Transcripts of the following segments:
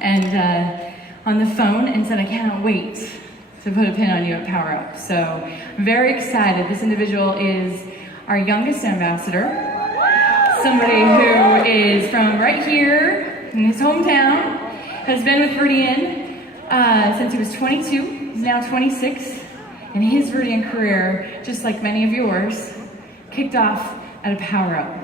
and on the phone and said, I cannot wait to put a pin on you at Power Up. So I'm very excited. This individual is our youngest ambassador, somebody who is from right here in his hometown, has been with Veridian since he was 22, he's now 26, and his Veridian career, just like many of yours, kicked off at a Power Up.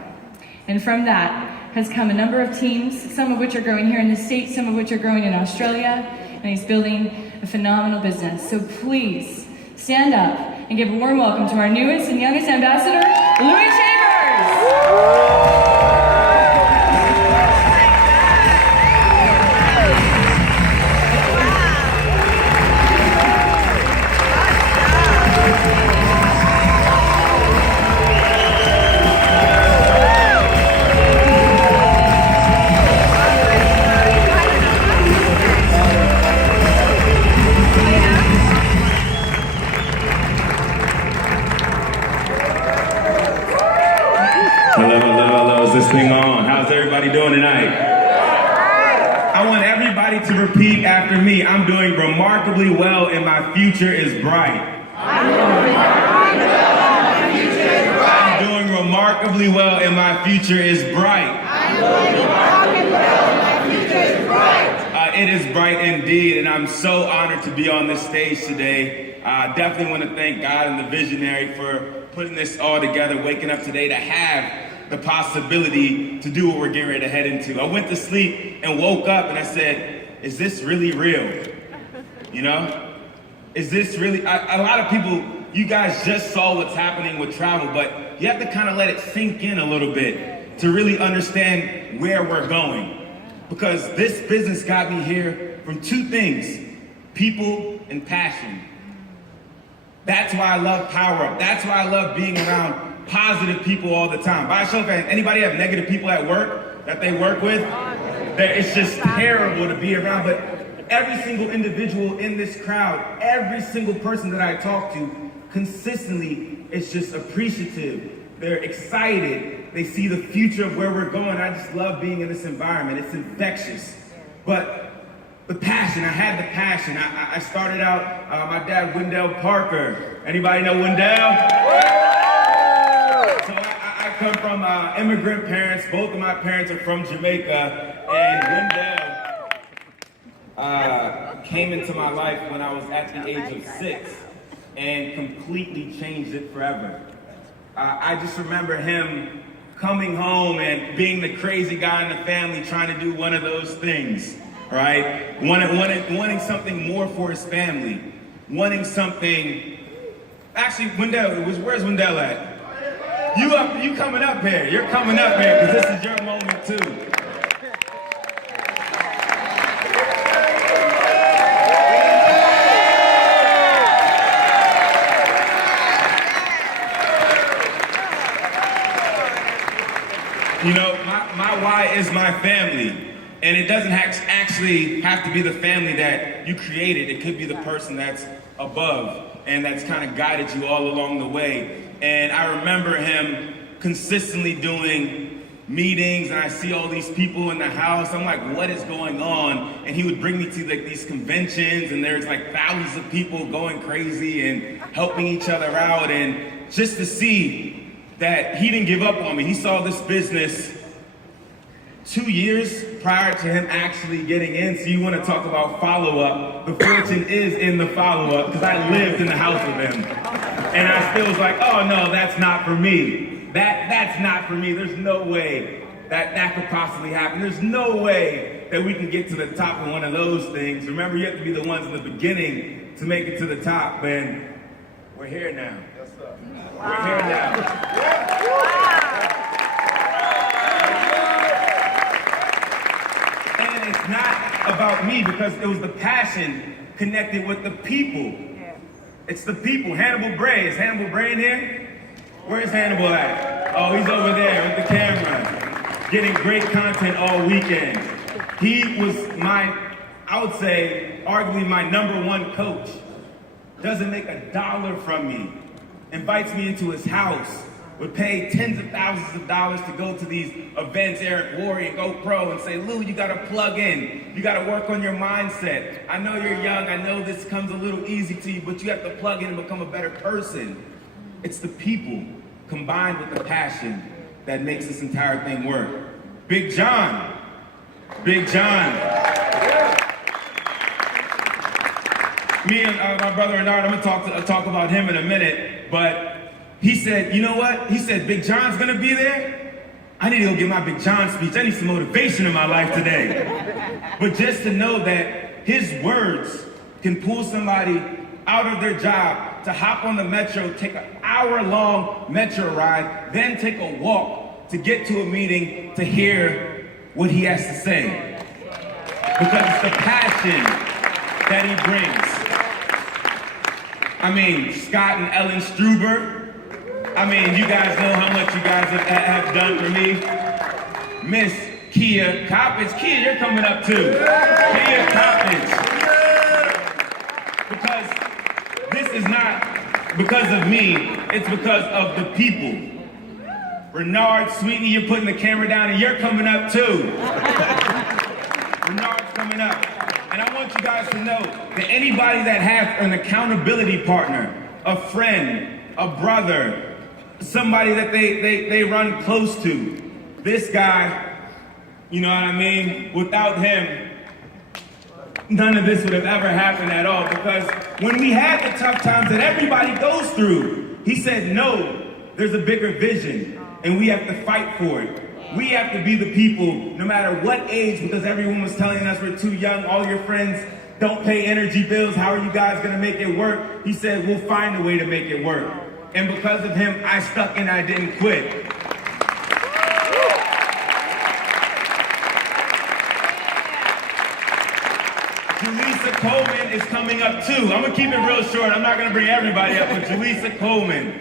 And from that has come a number of teams, some of which are growing here in the States, some of which are growing in Australia, and he's building a phenomenal business. So please stand up and give a warm welcome to our newest and youngest ambassador, Louis Chambers. Hello, is this thing on? How's everybody doing tonight? I want everybody to repeat after me. I'm doing remarkably well and my future is bright. I'm doing remarkably well and my future is bright. It is bright indeed, and I'm so honored to be on this stage today. I definitely want to thank God and the visionary for putting this all together, waking up today to have the possibility to do what we're getting ready to head into. I went to sleep and woke up and I said, is this really real? You know? Is this really, a lot of people, you guys just saw what's happening with travel, but you have to kind of let it sink in a little bit to really understand where we're going. Because this business got me here from two things, people and passion. That's why I love Power Up. That's why I love being around positive people all the time. By a show of hands, anybody have negative people at work that they work with? It's just terrible to be around, but every single individual in this crowd, every single person that I talk to consistently is just appreciative. They're excited. They see the future of where we're going. I just love being in this environment. It's infectious. But the passion, I had the passion. I started out, my dad, Wendell Parker. Anybody know Wendell? So I come from immigrant parents. Both of my parents are from Jamaica. And Wendell came into my life when I was at the age of 6 and completely changed it forever. I just remember him coming home and being the crazy guy in the family trying to do one of those things, right? Wanting something more for his family. Wanting something, actually, Wendell, where's Wendell at? You coming up here. You're coming up here because this is your moment too. You know, my why is my family. And it doesn't actually have to be the family that you created. It could be the person that's above and that's kind of guided you all along the way. And I remember him consistently doing meetings, and I see all these people in the house. I'm like, what is going on? And he would bring me to like these conventions, and there's like thousands of people going crazy and helping each other out. And just to see that he didn't give up on me. He saw this business 2 years prior to him actually getting in. So you want to talk about follow-up. The fortune is in the follow-up because I lived in the house with him. And I still was like, oh no, that's not for me. That's not for me. There's no way that could possibly happen. There's no way that we can get to the top of one of those things. Remember, you have to be the ones in the beginning to make it to the top. And we're here now. Yes, sir. Wow. We're here now. And it's not about me because it was the passion connected with the people. It's the people. Hannibal Bray. Is Hannibal Bray in here? Where's Hannibal at? Oh, he's over there with the camera, getting great content all weekend. He was I would say, arguably my #1 coach. Doesn't make $1 from me. Invites me into his house. Would pay tens of thousands of dollars to go to these events, Eric Worre and GoPro, and say, Lou, you gotta plug in. You got to work on your mindset. I know you're young. I know this comes a little easy to you, but you have to plug in and become a better person. It's the people combined with the passion that makes this entire thing work. Big John. Big John. Me and my brother Renard, I'm gonna talk about him in a minute, but he said, you know what? He said, Big John's gonna be there. I need to go give my Big John speech. I need some motivation in my life today. But just to know that his words can pull somebody out of their job to hop on the metro, take an hour-long metro ride, then take a walk to get to a meeting to hear what he has to say. Because it's the passion that he brings. I mean, Scott and Ellen Struber. I mean, you guys know how much you guys have done for me. Miss Kia Coppage. Kia, you're coming up too. Kia Coppage. Because this is not because of me, it's because of the people. Renard, sweetie, you're putting the camera down and you're coming up too. Renard's coming up. And I want you guys to know that anybody that has an accountability partner, a friend, a brother, somebody that they run close to, this guy, you know what I mean? Without him, none of this would have ever happened at all. Because when we had the tough times that everybody goes through, he said, no, there's a bigger vision and we have to fight for it. We have to be the people, no matter what age, because everyone was telling us we're too young, all your friends don't pay energy bills, how are you guys gonna make it work? He said, we'll find a way to make it work. And because of him, I stuck and I didn't quit. Julissa Coleman is coming up too. I'm gonna keep it real short. I'm not gonna bring everybody up, but Julissa Coleman,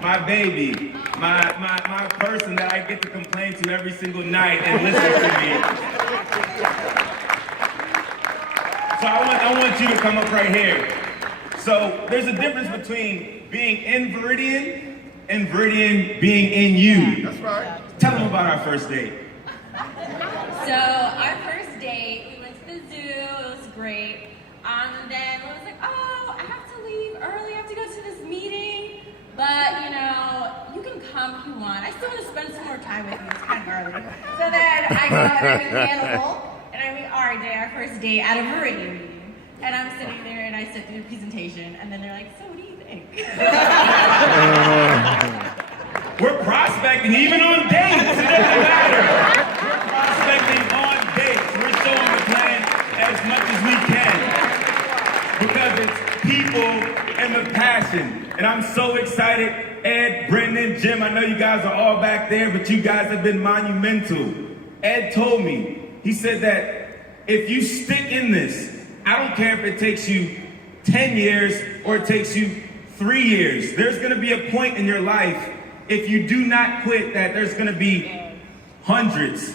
my baby, my person that I get to complain to every single night and listen to me. So I want you to come up right here. So there's a difference between being in Veridian and Veridian being in you. That's right. Tell them about our first date. So our first date, we went to the zoo, it was great. And then I was like, oh, I have to leave early, I have to go to this meeting. But, you know, you can come if you want. I still want to spend some more time with you, it's kind of early. So then I go and I meet Hannibal, and I meet RJ, our first date at a Veridian meeting. And I'm sitting there and I sit through the presentation, and then they're like, so what do you think? We're prospecting even on dates, it doesn't matter. We're prospecting on dates. We're showing the plan as much as we can. Because it's people and the passion. And I'm so excited. Ed, Brendan, Jim, I know you guys are all back there, but you guys have been monumental. Ed told me, he said that if you stick in this, I don't care if it takes you 10 years or it takes you 3 years. There's gonna be a point in your life, if you do not quit, that there's gonna be hundreds,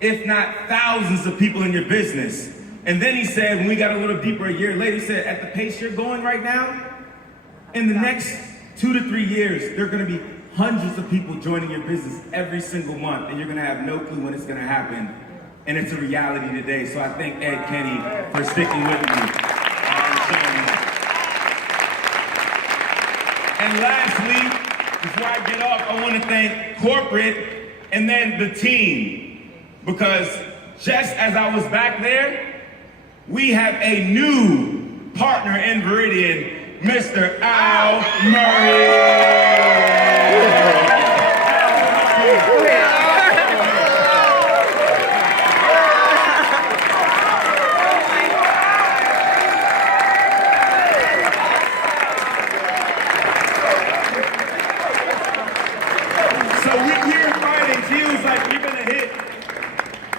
if not thousands of people in your business. And then he said, when we got a little deeper a year later, he said, at the pace you're going right now, in the next 2 to 3 years, there are gonna be hundreds of people joining your business every single month, and you're gonna have no clue when it's gonna happen. And it's a reality today. So I thank Ed Kenny for sticking with me. And lastly, before I get off, I want to thank corporate and then the team. Because just as I was back there, we have a new partner in Veridian, Mr. Al Murray.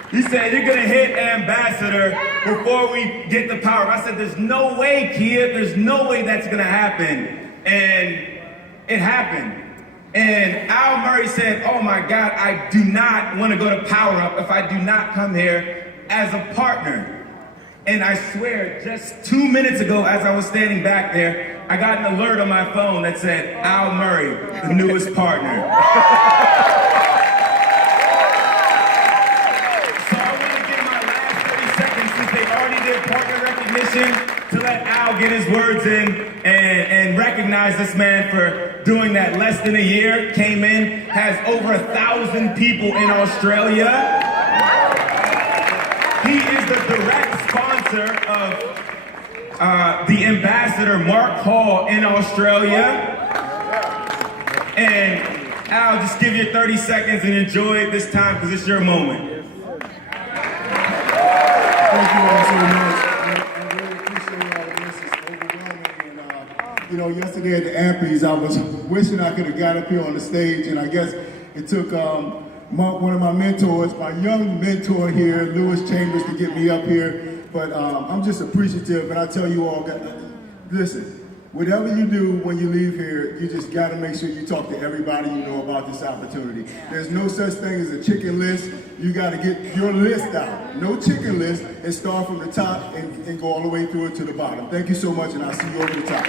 He said, you're gonna hit Ambassador before we get the power. I said, there's no way, kid. There's no way that's gonna happen. And it happened. And Al Murray said, oh my God, I do not wanna go to Power Up if I do not come here as a partner. And I swear, just 2 minutes ago, as I was standing back there, I got an alert on my phone that said, Al Murray, the newest partner. since they already did partner recognition, to let Al get his words in and recognize this man for doing that less than a year, came in, has over 1,000 people in Australia. He is the direct sponsor of the ambassador Mark Hall in Australia. And Al, just give your 30 seconds and enjoy this time because it's your moment. Thank you all so much. I really appreciate all of this. It's overwhelming. And, you know, yesterday at the Ampies, I was wishing I could have got up here on the stage, and I guess it took one of my mentors, my young mentor here, Lewis Chambers, to get me up here. But I'm just appreciative, and I tell you all, listen, whatever you do when you leave here, you just got to make sure you talk to everybody you know about this opportunity. There's no such thing as a chicken list. You got to get your list out. No chicken list, and start from the top and go all the way through it to the bottom. Thank you so much, and I'll see you over the top.